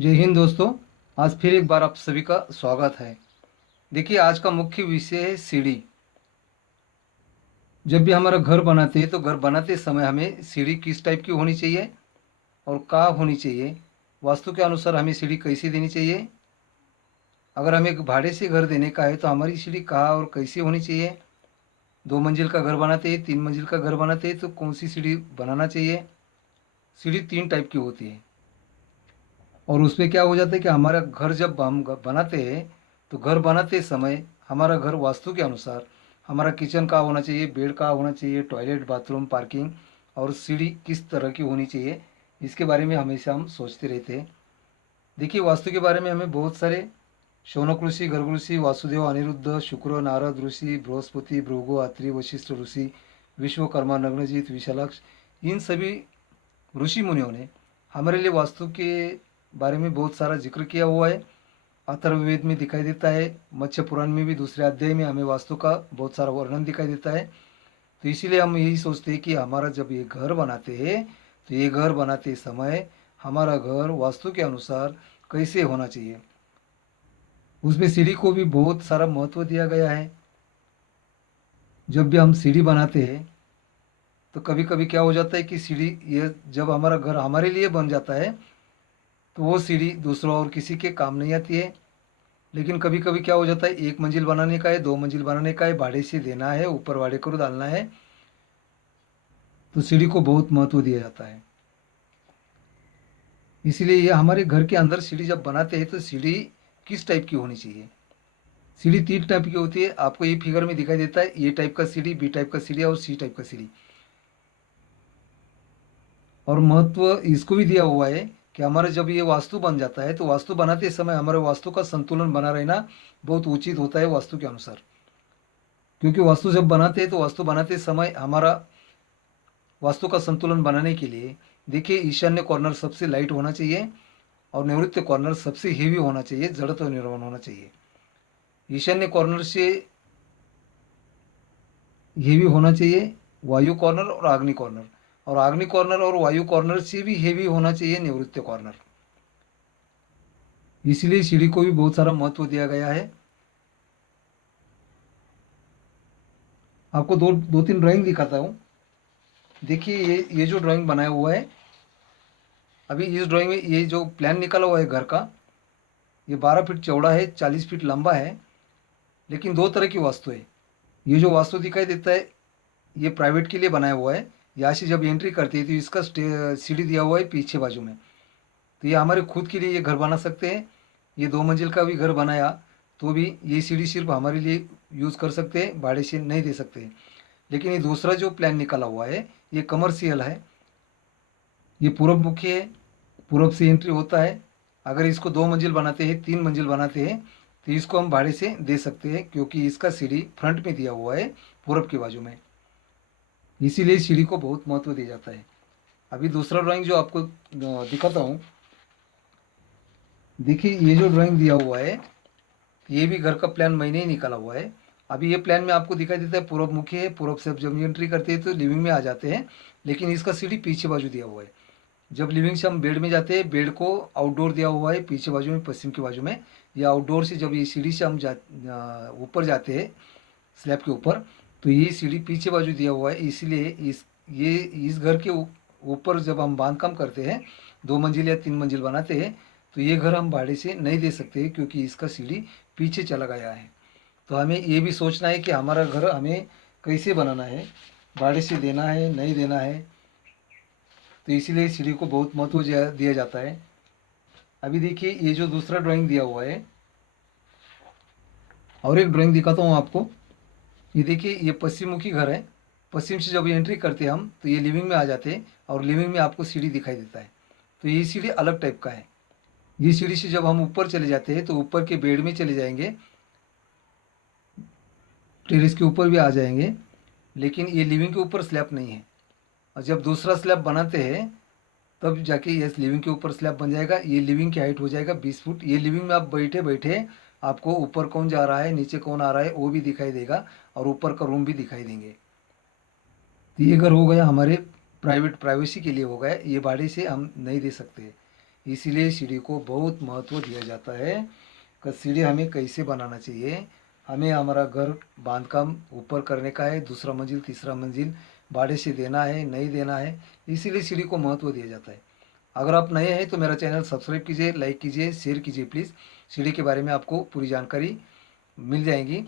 जय हिंद दोस्तों। आज फिर एक बार आप सभी का स्वागत है। देखिए, आज का मुख्य विषय है सीढ़ी। जब भी हमारा घर बनाते हैं तो घर बनाते समय हमें सीढ़ी किस टाइप की होनी चाहिए और कहाँ होनी चाहिए, वास्तु के अनुसार हमें सीढ़ी कैसे देनी चाहिए। अगर हमें एक भाड़े से घर देने का है तो हमारी सीढ़ी कहाँ और कैसी होनी चाहिए। 2 मंजिल का घर बनाते हैं, 3 मंजिल का घर बनाते हैं तो कौन सी सीढ़ी बनाना चाहिए। सीढ़ी 3 टाइप की होती है और उसमें क्या हो जाता है कि हमारा घर जब हम बनाते हैं तो घर बनाते समय हमारा घर वास्तु के अनुसार हमारा किचन कहाँ होना चाहिए, बेड कहाँ होना चाहिए, टॉयलेट, बाथरूम, पार्किंग और सीढ़ी किस तरह की होनी चाहिए, इसके बारे में हमेशा हम सोचते रहते हैं। देखिए, वास्तु के बारे में हमें बहुत सारे शौनक ऋषि, गर्ग ऋषि, वासुदेव, अनिरुद्ध, शुक्र, नारद ऋषि, बृहस्पति, भृगु, अत्रि, वशिष्ठ ऋषि, विश्वकर्मा, नग्नजीत, विशालाक्ष, इन सभी ऋषि मुनियों ने हमारे लिए वास्तु के बारे में बहुत सारा जिक्र किया हुआ है। अथर्ववेद में दिखाई देता है, मत्स्य पुराण में भी दूसरे अध्याय में हमें वास्तु का बहुत सारा वर्णन दिखाई देता है। तो इसीलिए हम यही सोचते हैं कि हमारा जब ये घर बनाते हैं तो ये घर बनाते समय हमारा घर वास्तु के अनुसार कैसे होना चाहिए। उसमें सीढ़ी को भी बहुत सारा महत्व दिया गया है। जब भी हम सीढ़ी बनाते हैं तो कभी कभी क्या हो जाता है कि सीढ़ी ये जब हमारा घर हमारे लिए बन जाता है तो वो सीढ़ी दूसरों और किसी के काम नहीं आती है। लेकिन कभी कभी क्या हो जाता है, 1 मंजिल बनाने का है, 2 मंजिल बनाने का है, भाड़े से देना है, ऊपर वाड़े को डालना है, तो सीढ़ी को बहुत महत्व दिया जाता है। इसीलिए ये हमारे घर के अंदर सीढ़ी जब बनाते हैं तो सीढ़ी किस टाइप की होनी चाहिए। सीढ़ी 3 टाइप की होती है, आपको ये फिगर में दिखाई देता है। ए टाइप का सीढ़ी, बी टाइप का सीढ़ी और सी टाइप का सीढ़ी। और महत्व इसको भी दिया हुआ है कि हमारा जब ये वास्तु बन जाता है तो वास्तु बनाते समय हमारे वास्तु का संतुलन बना रहना बहुत उचित होता है वास्तु के अनुसार। क्योंकि वास्तु जब बनाते हैं तो वास्तु बनाते समय हमारा वास्तु का संतुलन बनाने के लिए देखिए, ईशान्य कॉर्नर सबसे लाइट होना चाहिए और नैऋत्य कॉर्नर सबसे हेवी होना चाहिए, जड़त्व निर्माण होना चाहिए। ईशान्य कॉर्नर से हेवी होना चाहिए वायु कॉर्नर और आग्नि कॉर्नर, और आग्नि कॉर्नर और वायु कॉर्नर से भी हेवी होना चाहिए नैऋत्य कॉर्नर। इसलिए सीढ़ी को भी बहुत सारा महत्व दिया गया है। आपको दो दो तीन ड्राइंग दिखाता हूँ। देखिए, ये जो ड्राइंग बनाया हुआ है, अभी इस ड्राइंग में ये जो प्लान निकला हुआ है घर का, ये 12 फीट चौड़ा है, 40 फीट लंबा है। लेकिन दो तरह की वास्तु है। ये जो वास्तु दिखाई देता है ये प्राइवेट के लिए बनाया हुआ है। यहाँ से जब एंट्री करती है तो इसका सीढ़ी दिया हुआ है पीछे बाजू में। तो ये हमारे खुद के लिए ये घर बना सकते हैं। ये 2 मंजिल का भी घर बनाया तो भी ये सीढ़ी सिर्फ हमारे लिए यूज़ कर सकते हैं, भाड़े से नहीं दे सकते। लेकिन ये दूसरा जो प्लान निकाला हुआ है ये कमर्शियल है। ये पूर्व मुखी है, पूर्व से एंट्री होता है। अगर इसको 2 मंजिल बनाते हैं, 3 मंजिल बनाते हैं तो इसको हम भाड़े से दे सकते हैं, क्योंकि इसका सीढ़ी फ्रंट में दिया हुआ है पूर्व की बाजू में। इसीलिए सीढ़ी को बहुत महत्व दिया जाता है। अभी दूसरा ड्राइंग जो आपको दिखाता हूँ। देखिए, ये जो ड्राइंग दिया हुआ है ये भी घर का प्लान मैंने ही निकाला हुआ है। अभी ये प्लान में आपको दिखाई देता है पूर्व मुखी है, पूर्व से जब एंट्री करते हैं तो लिविंग में आ जाते हैं। लेकिन इसका सीढ़ी पीछे बाजू दिया हुआ है। जब लिविंग से हम बेड में जाते हैं, बेड को आउटडोर दिया हुआ है पीछे बाजू में, पश्चिम की बाजू में। या आउटडोर से जब ये सीढ़ी से हम ऊपर जाते हैं स्लैब के ऊपर, तो ये सीढ़ी पीछे बाजू दिया हुआ है। इसलिए इस घर के ऊपर जब हम बांधकाम करते हैं, 2 मंजिल या 3 मंजिल बनाते हैं, तो ये घर हम भाड़े से नहीं दे सकते, क्योंकि इसका सीढ़ी पीछे चला गया है। तो हमें ये भी सोचना है कि हमारा घर हमें कैसे बनाना है, भाड़े से देना है नहीं देना है। तो इसीलिए सीढ़ी को बहुत महत्व दिया जाता है। अभी देखिए, ये जो दूसरा ड्राइंग दिया हुआ है, और एक ड्राइंग दिखाता हूँ आपको। ये देखिए, ये पश्चिम मुखी घर है। पश्चिम से जब एंट्री करते हैं हम तो ये लिविंग में आ जाते हैं, और लिविंग में आपको सीढ़ी दिखाई देता है। तो ये सीढ़ी अलग टाइप का है। ये सीढ़ी से जब हम ऊपर चले जाते हैं तो ऊपर के बेड में चले जाएंगे, टेरेस के ऊपर भी आ जाएंगे। लेकिन ये लिविंग के ऊपर स्लैब नहीं है। और जब दूसरा स्लैब बनाते हैं तब जाके ये लिविंग के ऊपर स्लैब बन जाएगा। ये लिविंग की हाइट हो जाएगा 20 फुट। ये लिविंग में आप बैठे बैठे आपको ऊपर कौन जा रहा है, नीचे कौन आ रहा है वो भी दिखाई देगा, और ऊपर का रूम भी दिखाई देंगे। तो ये घर हो गया हमारे प्राइवेसी के लिए हो गया, ये भाड़े से हम नहीं दे सकते। इसीलिए सीढ़ी को बहुत महत्व दिया जाता है कि सीढ़ी हमें कैसे बनाना चाहिए। हमें हमारा घर बांधकाम ऊपर करने का है, दूसरा मंजिल तीसरा मंजिल भाड़े से देना है नहीं देना है, इसीलिए सीढ़ी को महत्व दिया जाता है। अगर आप नए हैं तो मेरा चैनल सब्सक्राइब कीजिए, लाइक कीजिए, शेयर कीजिए प्लीज़। सीढ़ी के बारे में आपको पूरी जानकारी मिल जाएगी।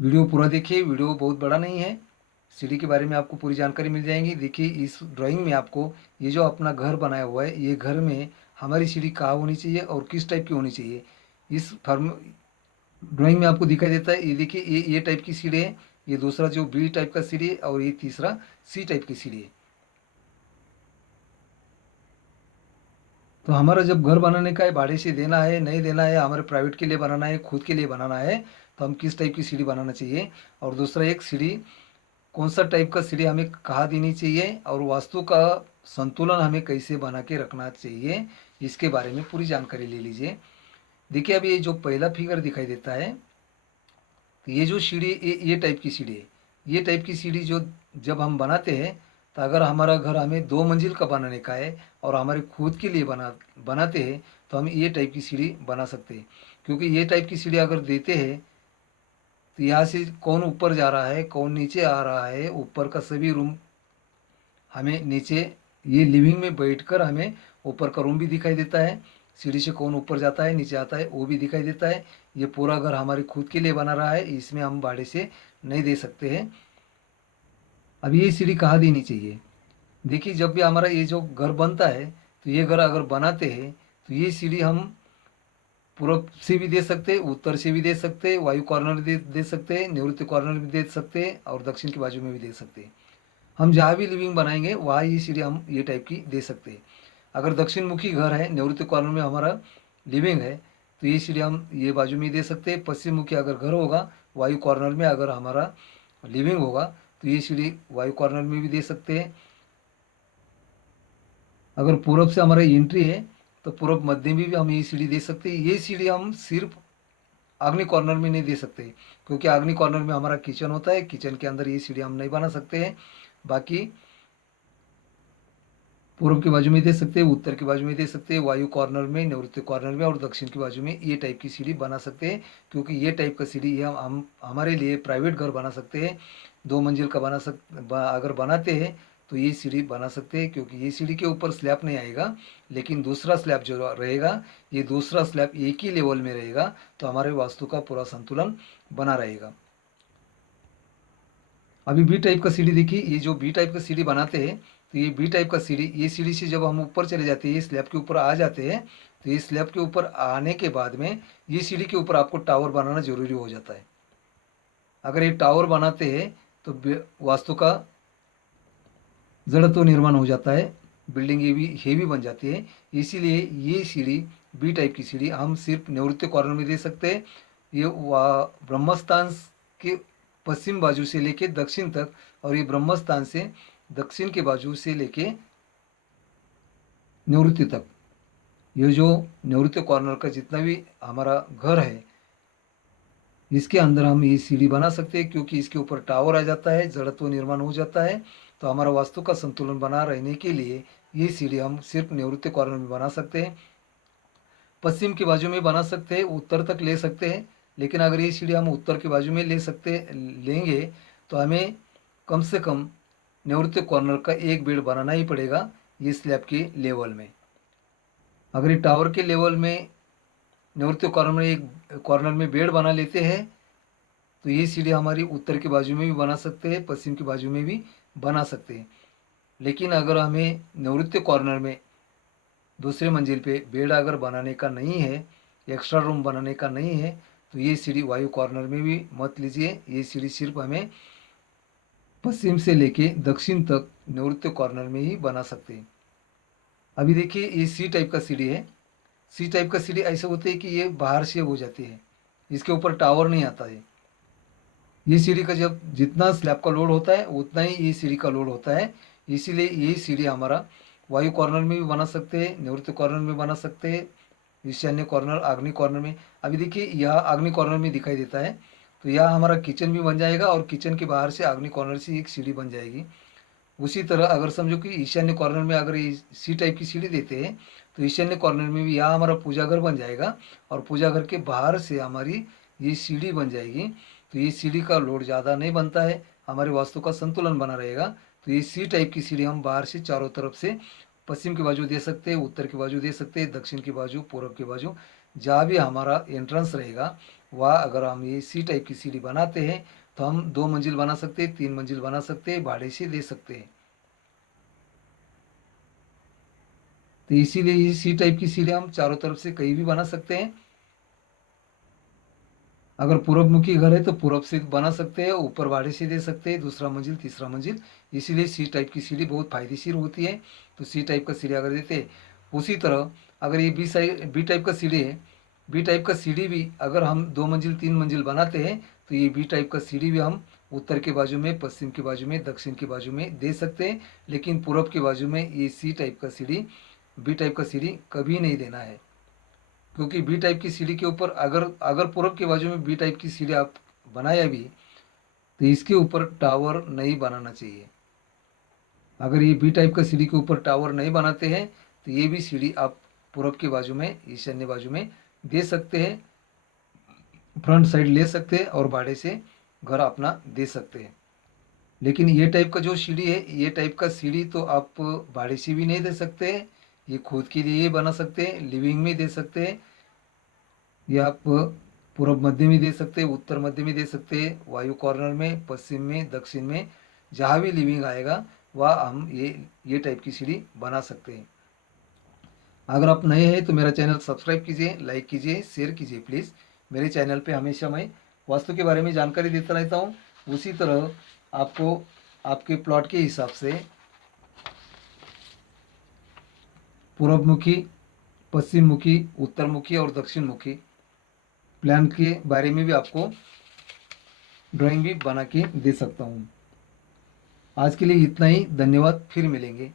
वीडियो पूरा देखिए, वीडियो बहुत बड़ा नहीं है। सीढ़ी के बारे में आपको पूरी जानकारी मिल जाएगी। देखिए इस ड्राइंग में आपको ये जो अपना घर बनाया हुआ है, ये घर में हमारी सीढ़ी कहाँ होनी चाहिए और किस टाइप की होनी चाहिए, इस फॉर्म ड्राइंग में आपको दिखाई देता है। ये देखिए ये टाइप की सीढ़ी है, ये दूसरा जो बी टाइप का सीढ़ी है और ये तीसरा सी टाइप की सीढ़ी है। तो हमारा जब घर बनाने का है, भाड़े से देना है नहीं देना है, हमारे प्राइवेट के लिए बनाना है खुद के लिए बनाना है, तो हम किस टाइप की सीढ़ी बनाना चाहिए। और दूसरा एक सीढ़ी कौन सा टाइप का सीढ़ी हमें कहाँ देनी चाहिए और वास्तु का संतुलन हमें कैसे बना के रखना चाहिए, इसके बारे में पूरी जानकारी ले लीजिए। देखिए अभी ये जो पहला फिगर दिखाई देता है, तो ये जो सीढ़ी ये टाइप की सीढ़ी है। ये टाइप की सीढ़ी जो जब हम बनाते हैं, तो अगर हमारा घर हमें 2 मंजिल का बनाने का है और हमारे खुद के लिए बनाते हैं, तो हम ये टाइप की सीढ़ी बना सकते हैं। क्योंकि ये टाइप की सीढ़ी अगर देते हैं तो यहाँ से कौन ऊपर जा रहा है कौन नीचे आ रहा है, ऊपर का सभी रूम हमें नीचे, ये लिविंग में बैठकर हमें ऊपर का रूम भी दिखाई देता है। सीढ़ी से कौन ऊपर जाता है नीचे आता है वो भी दिखाई देता है। ये पूरा घर हमारे खुद के लिए बना रहा है, इसमें हम भाड़े से नहीं दे सकते हैं। अब ये सीढ़ी कहाँ देनी चाहिए। देखिए जब भी हमारा ये जो घर बनता है, तो ये घर अगर बनाते हैं तो ये सीढ़ी हम पूर्व से भी दे सकते हैं, उत्तर से भी दे सकते हैं, वायु कॉर्नर दे सकते हैं, निवृत्ति कॉर्नर भी दे सकते हैं और दक्षिण की बाजू में भी दे सकते हैं। हम जहाँ भी लिविंग बनाएंगे वहाँ ये सीढ़ी हम ये टाइप की दे सकते हैं। अगर दक्षिण मुखी घर है, निवृत्ति कॉर्नर में हमारा लिविंग है, तो ये सीढ़ी हम ये बाजू में दे सकते हैं। पश्चिम मुखी अगर घर होगा, वायु कॉर्नर में अगर हमारा लिविंग होगा, तो ये सीढ़ी वायु कॉर्नर में भी दे सकते हैं। अगर पूरब से हमारा एंट्री है, तो पूरब मध्य में भी हम ये सीढ़ी दे सकते हैं। ये सीढ़ी हम सिर्फ आग्नि कॉर्नर में नहीं दे सकते, क्योंकि आग्नि कॉर्नर में हमारा किचन होता है, किचन के अंदर ये सीढ़ी हम नहीं बना सकते हैं। बाकी पूर्व की बाजू में दे सकते हैं, उत्तर की बाजू में दे सकते हैं, वायु कॉर्नर में, निवृत्ति कॉर्नर में और दक्षिण की बाजू में ये टाइप की सीढ़ी बना सकते हैं। क्योंकि ये टाइप का सीढ़ी ये हम हमारे लिए प्राइवेट घर बना सकते हैं। 2 मंजिल का अगर बनाते हैं तो ये सीढ़ी बना सकते हैं, क्योंकि ये सीढ़ी के ऊपर स्लैब नहीं आएगा, लेकिन दूसरा स्लैब जो रहेगा, ये दूसरा स्लैब एक ही लेवल में रहेगा, तो हमारे वास्तु का पूरा संतुलन बना रहेगा। अभी बी टाइप का सीढ़ी देखिए, ये जो बी टाइप का सीढ़ी बनाते हैं, तो ये बी टाइप का सीढ़ी, ये सीढ़ी से जब हम ऊपर चले जाते हैं, ये स्लैब के ऊपर आ जाते हैं, तो ये स्लैब के ऊपर आने के बाद में ये सीढ़ी के ऊपर आपको टावर बनाना जरूरी हो जाता है। अगर ये टावर बनाते हैं तो वास्तु का जड़त्व निर्माण हो जाता है, बिल्डिंग ये भी हेवी बन जाती है। इसीलिए ये सीढ़ी बी टाइप की सीढ़ी हम सिर्फ निवृत्ति कॉर्नर में दे सकते हैं। ये ब्रह्मस्थान के पश्चिम बाजू से लेके दक्षिण तक, और ये ब्रह्मस्थान से दक्षिण के बाजू से लेके निवृत्ति तक, ये जो निवृत्ति कॉर्नर का जितना भी हमारा घर है, इसके अंदर हम ये सीढ़ी बना सकते हैं। क्योंकि इसके ऊपर टावर आ जाता है, जड़त्व निर्माण हो जाता है, तो हमारा वास्तु का संतुलन बना रहने के लिए ये सीढ़ी हम सिर्फ निवृत्ति कॉर्नर में बना सकते हैं। पश्चिम की बाजू में बना सकते हैं, उत्तर तक ले सकते हैं, लेकिन अगर ये सीढ़ी हम उत्तर की बाजू में लेंगे तो हमें कम से कम निवृत्ति कॉर्नर का एक बेड बनाना ही पड़ेगा ये स्लैब के लेवल में। अगर ये टावर के लेवल में निवृत्ति कॉर्नर में एक कॉर्नर में बेड बना लेते हैं, तो ये सीढ़ी हमारी उत्तर की बाजू में भी बना सकते हैं, पश्चिम की बाजू में भी बना सकते हैं। लेकिन अगर हमें निवृत्ति कॉर्नर में दूसरे मंजिल पे बेड अगर बनाने का नहीं है, एक्स्ट्रा रूम बनाने का नहीं है, तो ये सीढ़ी वायु कॉर्नर में भी मत लीजिए। ये सीढ़ी सिर्फ हमें पश्चिम से लेके दक्षिण तक निवृत्ति कॉर्नर में ही बना सकते हैं। अभी देखिए ये सी टाइप का सीढ़ी है। सी टाइप का सीढ़ी ऐसे होते हैं कि ये बाहर से हो जाती है, इसके ऊपर टावर नहीं आता है। ये सीढ़ी का जब जितना स्लैब का लोड होता है उतना ही ये सीढ़ी का लोड होता है। इसीलिए ये सीढ़ी हमारा वायु कॉर्नर में भी बना सकते हैं, निवृत्ति कॉर्नर में बना सकते हैं, ईशान्य कॉर्नर, आग्नि कॉर्नर में। अभी देखिए यह आग्नि कॉर्नर में दिखाई देता है, तो यह हमारा किचन भी बन जाएगा और किचन के बाहर से आग्नि कॉर्नर से एक सीढ़ी बन जाएगी। उसी तरह अगर समझो कि ईशान्य कॉर्नर में अगर ये सी टाइप की सीढ़ी देते हैं तो ईशान्य कॉर्नर में भी यहाँ हमारा पूजा घर बन जाएगा और पूजा घर के बाहर से हमारी ये सीढ़ी बन जाएगी। तो ये सीढ़ी का लोड ज़्यादा नहीं बनता है, हमारे वास्तु का संतुलन बना रहेगा। तो ये सी टाइप की सीढ़ी हम बाहर से चारों तरफ से पश्चिम की बाजू दे सकते हैं, उत्तर की बाजू दे सकते हैं, दक्षिण की बाजू, पूर्व की बाजू, जहाँ भी हमारा एंट्रेंस रहेगा वहाँ अगर हम ये सी टाइप की सीढ़ी बनाते हैं तो हम 2 मंजिल बना सकते हैं, 3 मंजिल बना सकते हैं, भाड़े से दे सकते हैं। तो इसीलिए ये सी टाइप की सीढ़ी हम चारों तरफ से कहीं भी बना सकते हैं। अगर पूर्वमुखी घर है तो पूर्व से बना सकते हैं, ऊपर भाड़े से दे सकते हैं, दूसरा मंजिल, तीसरा मंजिल। इसीलिए सी टाइप की सीढ़ी बहुत फायदेशीर होती है। तो सी टाइप का सीढ़ी अगर देते हैं, उसी तरह अगर ये बी टाइप का सीढ़ी है, बी टाइप का सीढ़ी भी अगर हम 2 मंजिल 3 मंजिल बनाते हैं तो ये बी टाइप का सीढ़ी भी हम उत्तर के बाजू में, पश्चिम के बाजू में, दक्षिण के बाजू में दे सकते हैं। लेकिन पूर्व के बाजू में ये सी टाइप का सीढ़ी, बी टाइप का सीढ़ी कभी नहीं देना है, क्योंकि बी टाइप की सीढ़ी के ऊपर अगर अगर पूरब के बाजू में बी टाइप की सीढ़ी आप बनाया भी तो इसके ऊपर टावर नहीं बनाना चाहिए। अगर ये बी टाइप का सीढ़ी के ऊपर टावर नहीं बनाते हैं तो ये भी सीढ़ी आप पूरब के बाजू में, ईशान्य बाजू में दे सकते हैं, फ्रंट साइड ले सकते हैं और भाड़े से घर अपना दे सकते हैं। लेकिन ये टाइप का जो सीढ़ी है, ये टाइप का सीढ़ी तो आप भाड़े से भी नहीं दे सकते हैं, ये खुद के लिए बना सकते हैं, लिविंग में दे सकते हैं, या आप पूर्व मध्य में दे सकते हैं, उत्तर मध्य में दे सकते हैं, वायु कॉर्नर में, पश्चिम में, दक्षिण में, जहाँ भी लिविंग आएगा वह हम ये टाइप की सीढ़ी बना सकते हैं। अगर आप नए हैं तो मेरा चैनल सब्सक्राइब कीजिए, लाइक कीजिए, शेयर कीजिए प्लीज़। मेरे चैनल पे हमेशा मैं वास्तु के बारे में जानकारी देता रहता हूँ। उसी तरह आपको आपके प्लॉट के हिसाब से पूर्व मुखी, पश्चिम मुखी, उत्तर मुखी और दक्षिण मुखी प्लान के बारे में भी आपको ड्राइंग भी बना के दे सकता हूँ। आज के लिए इतना ही, धन्यवाद, फिर मिलेंगे।